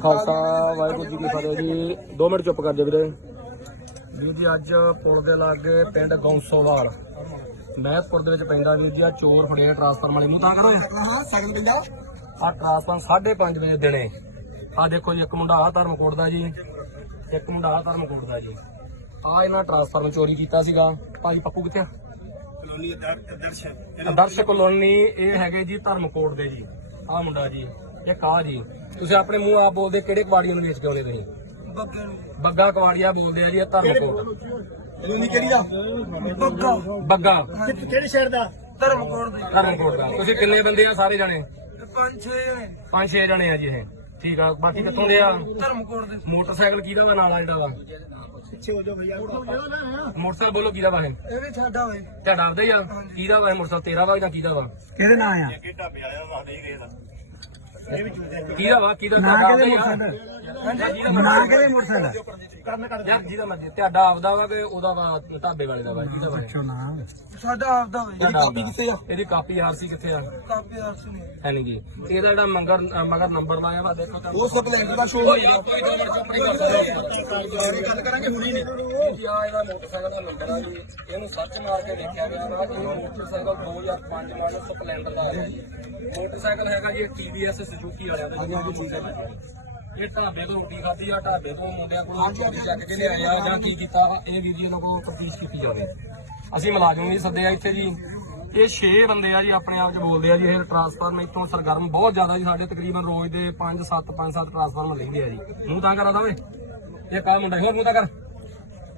ਖਾਲਸਾ ਵਾਹਿਗੁਰੂ ਜੀ ਕੀ ਫਤਿਹ ਜੀ। 2 ਮਿੰਟ ਚੁੱਪ ਕਰ ਜਾ ਵੀਰੇ। ਵੀਰ ਜੀ ਅੱਜ ਪੁਲ ਦੇ ਲਾਗੇ ਪਿੰਡ ਗੌਂਸੋਵਾਲ। ਮਹਿਤਪੁਰ ਦੇ ਵਿੱਚ ਪੈਂਦਾ ਵੀਰ ਜੀ ਆ ਚੋਰ ਫੜੇ ਟਰਾਂਸਫਾਰਮਰ ਵਾਲੇ। ਨੂੰ ਤਾਂ ਕਰੋ ਹਾਂ ਸਗਲ ਪਿੰਦਾ ਆ ਟਰਾਂਸਫਾਰਮ 5:30 ਵਜੇ ਦਿਨੇ ਆ ਦੇਖੋ ਜੀ ਇੱਕ ਮੁੰਡਾ ਆ ਧਰਮਕੋਟ ਦਾ ਜੀ। ਇੱਕ ਮੁੰਡਾ ਆ ਧਰਮਕੋਟ ਦਾ ਜੀ। ਆ ਇਹਨਾਂ ਟਰਾਂਸਫਾਰਮ ਚੋਰੀ ਕੀਤਾ ਸੀਗਾ। ਭਾਜੀ ਪੱਪੂ ਕਿੱਥੇ ਆ? ਕਲੋਨੀ ਦਰਸ਼ਨ ਆਦਰਸ਼ ਕਲੋਨੀ ਇਹ ਹੈਗੇ ਜੀ ਧਰਮਕੋਟ ਦੇ ਜੀ। ਆ ਮੁੰਡਾ ਜੀ। ਇਹ ਕਾ ਜੀ? ਤੁਸੀਂ ਆਪਣੇ ਮੂੰਹ ਆਪ ਬੋਲਦੇ ਕਿਹੜੇ ਕਵਾੜੀਆਂ ਨੂੰ ਵੇਚ ਕੇ ਆਉਂਦੇ ਤੁਸੀਂ? ਬੱਗੇ ਨੂੰ। ਬੱਗਾ ਕਵਾੜੀਆ ਬੋਲਦੇ ਆ ਜੀ ਇਹ ਧਰਮਕੋਟ ਕਲੋਨੀ ਕਿਹੜੀ ਦਾ? ਬੱਗਾ। ਬੱਗਾ। ਕਿਹੜੇ ਸ਼ਹਿਰ ਦਾ? ਧਰਮਕੋਟ ਦੇ। ਧਰਮਕੋਟ ਦਾ। ਤੁਸੀਂ ਕਿੰਨੇ ਬੰਦੇ ਆ ਸਾਰੇ ਜਣੇ? ਪੰਜ ਛੇ ਜਣੇ। ਪੰਜ ਛੇ ਜਣੇ ਆ ਜੀ ਇਹ। ਠੀਕ ਆ ਬਾਕੀ ਕਿੱਥੋਂ ਦੇ ਆ? ਧਰਮਕੋਟ ਦੇ। ਮੋਟਰਸਾਈਕਲ ਕਿਹਦਾ ਵਾ ਨਾਲ ਆ ਜਿਹੜਾ ਵਾ? ਪਿੱਛੇ ਹੋ ਜਾ ਭਈਆ। ਮੋਟਰਸਾਈਕਲ ਬੋਲੋ ਕਿਹਦਾ ਵਾ ਇਹ? ਇਹ ਵੀ ਸਾਡਾ ਵੇ ਤੁਹਾਡਾ ਆਪਦਾ ਹੀ ਆ? ਕਿਹਦਾ ਵਾ ਇਹ ਮੋਟਰਸਾਈਕਲ ਤੇਰਾ ਵਾ ਜਾਂ ਕਿਹਦਾ ਵਾ? ਕਿਹਦੇ ਨਾਂ ਆ? ਕਿਹਦਾ ਵਾ? ਕਿਹਦਾ ਨਾਂ ਕਿਹਦੇ ਮੋਟਰਸਾਈਕਲ। ਯਾਰ ਜਿਹਦਾ ਮਰਜ਼ੀ। ਤੁਹਾਡਾ ਆਪਦਾ ਵਾ ਕਿ ਉਹਦਾ ਵਾ ਢਾਬੇ ਵਾਲੇ ਦਾ ਵਾ? ਕਿਹਦਾ ਵਾ? ਇਹ? ਨਾਂ। ਸਾਡਾ ਆਪਦਾ ਵੇ ਇਹਦੀ ਕਾਪੀ ਕਿੱਥੇ ਆ? ਇਹਦੀ ਕਾਪੀ ਆਰਸੀ ਕਿੱਥੇ ਆ? ਕਾਪੀ ਆਰਸ ਨਹੀਂ। ਹੈ ਨੀ ਜੀ। ਇਹਦਾ ਜਿਹੜਾ ਮੰਗਰ ਮਗਰ ਨੰਬਰ ਲਾਇਆ ਵਾ ਦੇਖੋ ਤਾਂ। ਉਹ ਸਪਲੈਂਡਰ ਦਾ ਸ਼ੋਅ ਕੋਈ ਨਾ, ਕੋਈ ਨਾ, ਆਪਣੀ ਗੱਲ ਕਰੋ। ਗੱਲ ਕਰਾਂਗੇ ਹੁਣੀ ਨਹੀਂ। ਜੀ ਆ ਇਹਦਾ ਮੋਟਰਸਾਈਕਲ ਦਾ ਨੰਬਰ ਆ ਜੀ। ਇਹਨੂੰ ਸਰਚ ਮਾਰ ਕੇ ਦੇਖਿਆ ਗਿਆ ਵਾ ਇਹ ਮੋਟਰਸਾਈਕਲ 2005 ਮਾਡਲ ਸਪਲੈਂਡਰ ਦਾ ਹੈ ਜੀ। ਮੋਟਰਸਾਈਕਲ ਹੈਗਾ ਜੀ TVS ਸੁਜ਼ੂਕੀ ਵਾਲਿਆਂ ਦਾ ਜੀ। ਮੋਟਰਸਾਈਕਲ ਇਹ ਢਾਬੇ ਤੋਂ ਰੋਟੀ ਖਾਧੀ ਆ ਢਾਬੇ ਤੋਂ ਮੁੰਡਿਆਂ ਕੋਲੋਂ ਚੋਰੀ ਚੱਕ ਕੇ ਲਿਆਏ ਆ ਜਾਂ ਕੀ ਕੀਤਾ ਵਾ, ਇਹ ਵੀਡੀਓ ਤੋਂ ਕੋਲ ਤਫਤੀਸ਼ ਕੀਤੀ ਜਾਵੇ। ਅਸੀਂ ਮੁਲਾਜ਼ਮ ਵੀ ਸੱਦੇ ਆ ਇੱਥੇ ਜੀ। ਇਹ 6 ਬੰਦੇ ਆ ਜੀ ਆਪਣੇ ਆਪ ਚ ਬੋਲਦੇ ਆ ਜੀ ਇਹ ਟਰਾਂਸਫਾਰਮ ਇੱਥੋਂ ਸਰਗਰਮ ਬਹੁਤ ਜ਼ਿਆਦਾ ਜੀ ਸਾਡੇ ਤਕਰੀਬਨ ਰੋਜ਼ ਦੇ 5 7 5 7 ਟਰਾਂਸਫਾਰਮ ਲੈਂਦੇ ਆ ਜੀ। ਮੂੰਹ ਤਾਂ ਕਰਾ ਦਵੇ ਇਹ ਕਾ ਮੁੰਡਾ ਹੋਰ ਮੂੰਹ ਤਾਂ ਕਰ।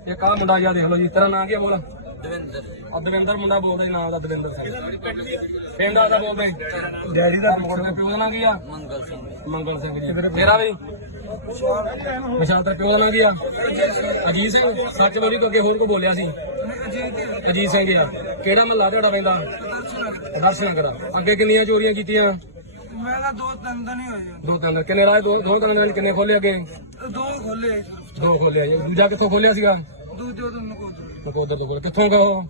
ਇਹ ਕਾ ਮੁੰਡਾ ਜਿਆ ਦੇਖ ਲਓ ਜੀ ਤੇਰਾ ਨਾਂ ਕੀ ਆ ਬੋਲ। ਦਵਿੰਦਰ। ਦਵਿੰਦਰ ਮੁੰਡਾ ਬੋਲਦਾ ਜੀ ਨਾਮ ਦਾ ਦਵਿੰਦਰ ਸਿੰਘ ਪਿੰਡ ਦਾ ਬੋਲਦੇ ਡੈਡੀ ਦਾ ਦੇ ਪਿਓ ਦਾ ਨਾਂ ਕੀ ਆ? ਮੰਗਲ ਸਿੰਘ। ਮੰਗਲ ਸਿੰਘ ਜੀ। ਤੇਰਾ ਵੀ। ਵਿਸ਼ਾਲ ਤੇਰੇ ਪਿਓ ਦਾ ਨਾਂ ਕੀ ਆ? ਅਜੀਤ ਸਿੰਘ। ਸੱਚ ਬੋਲੀ ਤੋਂ ਅੱਗੇ ਹੋਰ ਕੋ ਬੋਲਿਆ ਸੀ। ਅਜੀਤ ਸਿੰਘ ਆ। ਕਿਹੜਾ ਮਹੱਲਾ ਤੁਹਾਡਾ ਪੈਂਦਾ? ਦਰਸ਼ਨ ਕਰਾ ਅੱਗੇ ਕਿੰਨੀਆਂ ਚੋਰੀਆਂ ਕੀਤੀਆਂ? ਮੈਂ ਦੋ ਤਿੰਨ ਦਿਨ ਹੀ ਹੋਏ ਦੋ ਤਿੰਨ ਕਿੰਨੇ ਰਾਏ ਦੋ ਦੋ ਤਿੰਨ ਦਿਨ ਕਿੰਨੇ ਖੋਲੇ ਅੱਗੇ। ਦੋ ਖੋਲੇ ਦੋ ਖੋਲਿਆ ਜੀ। ਦੂਜਾ ਕਿੱਥੋਂ ਖੋਲਿਆ ਸੀਗਾ? ਦੂਜੇ ਤੋਂ ਨਕੋ ਨਕੋਦਰ ਤੋਂ ਕਿੱਥੋਂ ਗਏ ਉਹ?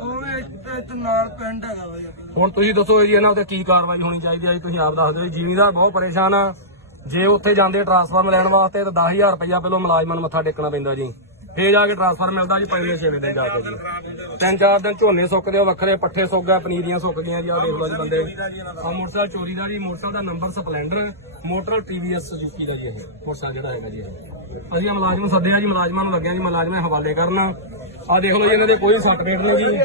ਉਹ ਇੱਥੇ ਨਾਲ ਪਿੰਡ ਹੈਗਾ ਯਾਰ ਹੁਣ ਤੁਸੀਂ ਦੱਸੋ ਜੀ ਇਹਨਾਂ ਉੱਤੇ ਕੀ ਕਾਰਵਾਈ ਹੋਣੀ ਚਾਹੀਦੀ ਹੈ ਜੀ? ਤੁਸੀਂ ਆਪ ਦੱਸ ਦਿਓ ਜੀ ਜ਼ਿਮੀਂਦਾਰ ਬਹੁਤ ਪਰੇਸ਼ਾਨ ਆ। ਜੇ ਉੱਥੇ ਜਾਂਦੇ ਟਰਾਂਸਫਾਰਮ ਲੈਣ ਵਾਸਤੇ ਤਾਂ 10000 ਰੁਪਇਆ ਪਹਿਲਾਂ ਮੁਲਾਜ਼ਮਾਂ ਨੂੰ ਮੱਥਾ ਟੇਕਣਾ ਪੈਂਦਾ ਜੀ। ਫੇਰ ਜਾ ਕੇ ਟਰਾਂਸਫਾਰਮ ਮਿਲਦਾ ਜੀ ਪਹਿਲੇ ਛੇਵੇਂ ਦਿਨ ਜਾ ਕੇ ਜੀ। ਤਿੰਨ ਚਾਰ ਦਿਨ ਝੋਨੇ ਸੁੱਕਦੇ ਆ ਵੱਖਰੇ ਪੱਠੇ ਸੁੱਕ ਗਏ, ਪਨੀਰੀਆਂ ਸੁੱਕ ਗਈਆਂ ਜੀ, ਆਹ ਦੇਖ ਲਓ ਜੀ ਬੰਦੇ। ਆ ਮੋਟਰਸਾਈਕਲ ਚੋਰੀ ਦਾ ਜੀ, ਮੋਟਰਸਾਈਕਲ ਦਾ number splendor motor TVS Suzuki ਦਾ ਜੀ ਇਹ, ਮੋਟਰਸਾਈਕਲ ਜਿਹੜਾ ਹੈਗਾ ਜੀ ਅਸੀਂ ਮੁਲਾਜ਼ਮ ਸੱਦਿਆ ਜੀ, ਮੁਲਾਜ਼ਮਾਂ ਨੂੰ ਲੱਗਿਆ ਜੀ, ਮੁਲਾਜ਼ਮ ਹਵਾਲੇ ਕਰਨ। ਆ ਦੇਖ ਲਓ ਜੀ, ਇਹਨਾਂ ਦੇ ਕੋਈ ਸਰਟੀਫਿਕੇਟ ਨਹੀਂ ਜੀ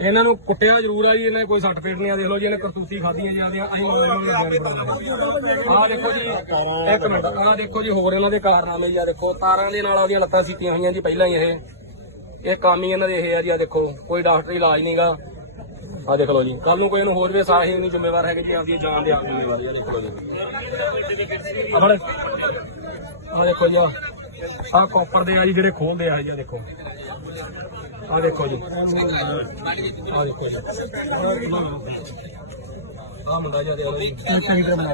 ਇਹਨਾਂ ਨੂੰ ਕੁੱਟਿਆ ਜ਼ਰੂਰ ਆ ਜੀ, ਇਹਨਾਂ ਦੇ ਕੋਈ ਸਰਟੀਫਿਕੇਟ ਨਹੀਂ ਆ। ਦੇਖ ਲਓ ਜੀ, ਇਹਨੇ ਕਰਤੂਤੀ ਖਾਧੀਆਂ ਜੀ ਆਦੀਆਂ ਅਸੀਂ ਆ ਦੇਖੋ ਜੀ, ਇੱਕ ਮਿੰਟ ਆ ਦੇਖੋ ਜੀ, ਹੋਰ ਇਹਨਾਂ ਦੇ ਕਾਰਨਾਮੇ ਜੀ ਆ ਦੇਖੋ, ਤਾਰਾਂ ਦੇ ਨਾਲ ਉਹਦੀਆਂ ਲੱਤਾਂ ਸੀਤੀਆਂ ਹੋਈਆਂ ਜੀ, ਪਹਿਲਾਂ ਹੀ ਇਹ। ਇਹ ਕੰਮ ਹੀ ਇਹਨਾਂ ਦੇ ਇਹ ਆ ਜੀ ਆ ਦੇਖੋ, ਕੋਈ ਡਾਕਟਰੀ ਇਲਾਜ ਨਹੀਂਗਾ ਆ ਦੇਖ ਲਓ ਜੀ ਕੱਲ ਨੂੰ ਕੋਈ ਇਹਨੂੰ ਹੋਰ ਵੀ ਸਾਹੀ ਨਹੀਂ ਜ਼ਿੰਮੇਵਾਰ ਹੈਗੇ ਜੀ, ਆਪਦੀ ਜਾਨ ਦੇ ਆਪ ਜ਼ਿੰਮੇਵਾਰ ਆ ਦੇਖ ਲਓ ਜੀ। ਆ ਦੇਖੋ ਜੀ ਆ ਆਹ ਕਾਪਰ ਦੇ ਆ ਜੀ ਜਿਹੜੇ ਖੋਲਦੇ ਆ ਜੀ ਆ ਦੇਖੋ। ਆ ਦੇਖੋ ਜੀ। ਆ ਦੇਖੋ ਜੀ। ਆ ਮੁੰਡਾ ਜੀ ਜੀ।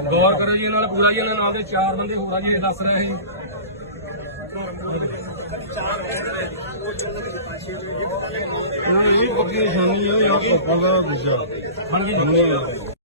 ਗੌਰ ਕਰੋ ਜੀ ਇਹਨਾਂ ਨਾਲ ਪੂਰਾ ਜੀ ਇਹਨਾਂ ਨਾਲ ਦੇ ਚਾਰ ਬੰਦੇ ਹੋਰਾ ਜੀ ਇਹ ਦੱਸ ਰਹੇ ਸੀ ਇਹ ਪੱਕੀ ਨਿਸ਼ਾਨੀ ਆ ਯਾਰ ਪੱਕਾ ਦਾ ਦੂਜਾ। ਹਣ ਵੀ